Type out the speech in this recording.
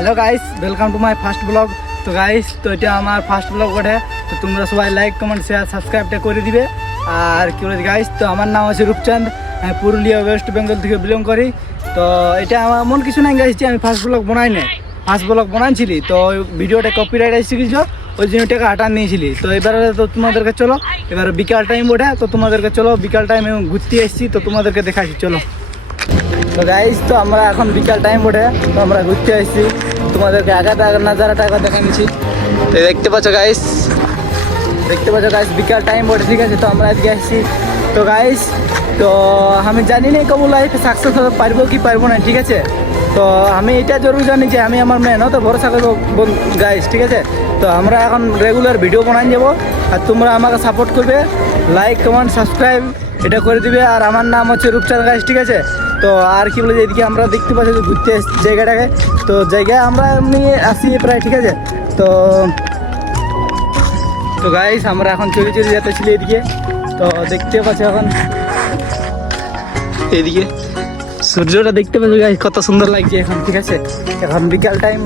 Hello guys, welcome to my first blog. তো guys, তো এটা আমার ফার্স্ট ব্লগ ওঠে, তো তোমরা সবাই লাইক কমেন্ট শেয়ার সাবস্ক্রাইবটা করে দিবে। আর কি বলে গাইস, তো আমার নাম আছে রূপচাঁদ, আমি পুরুলিয়া ওয়েস্ট বেঙ্গল থেকে বিলং করি। তো এটা আমার এমন কিছু নাই গাইস যে আমি ফার্স্ট ব্লগ বানাই না, ফার্স্ট ব্লগ বানাইছিলি তো ভিডিওটা কপিরাইট এসে গেছিলো, ওই জন্য টাকা হাটান নিয়েছিলি। তো এবারে তো তোমাদেরকে চলো, এবার বিকাল টাইম ওঠে, তো তোমাদেরকে চলো বিকাল টাইমে ঘুরতে এসেছি, তো তোমাদেরকে দেখাচ্ছি চলো। তো গাইস, তো আমরা এখন বিকাল টাইম ওঠে, তো আমরা ঘুরতে আসছি, তোমাদেরকে আগাটা নাজারাটা একবার দেখে নিচ্ছি। তো দেখতে পাচ্ছ গাইস, বিকাল টাইম ওঠে, ঠিক আছে। তো আমরা এদিকে আসছি। তো গাইস, তো আমি জানি না কবু লাইফে সাকসেস হতে পারবো কি পারবো না, ঠিক আছে। তো আমি এটা জরুর জানি যে আমি আমার মেহনত ভরসা করবো গাইস, ঠিক আছে। তো আমরা এখন রেগুলার ভিডিও বানাই যাবো, আর তোমরা আমাকে সাপোর্ট করবে, লাইক কমেন্ট সাবস্ক্রাইব এটা করে দিবে। আর আমার নাম হচ্ছে রূপচাঁদ গাইস, ঠিক আছে। তো আর কি বলে, এদিকে আমরা দেখতে পাচ্ছি যে ঘুরতে এসছি জায়গাটাকে, তো জায়গায় আমরা এমনি আসি প্রায়, ঠিক আছে। তো গাইস, আমরা এখন চলে যেতেছিলি এদিকে, তো দেখতে পাচ্ছি এখন এদিকে সূর্যটা দেখতে পাচ্ছি গাইস, কত সুন্দর লাগছে এখন, ঠিক আছে। এখন বিকাল টাইম।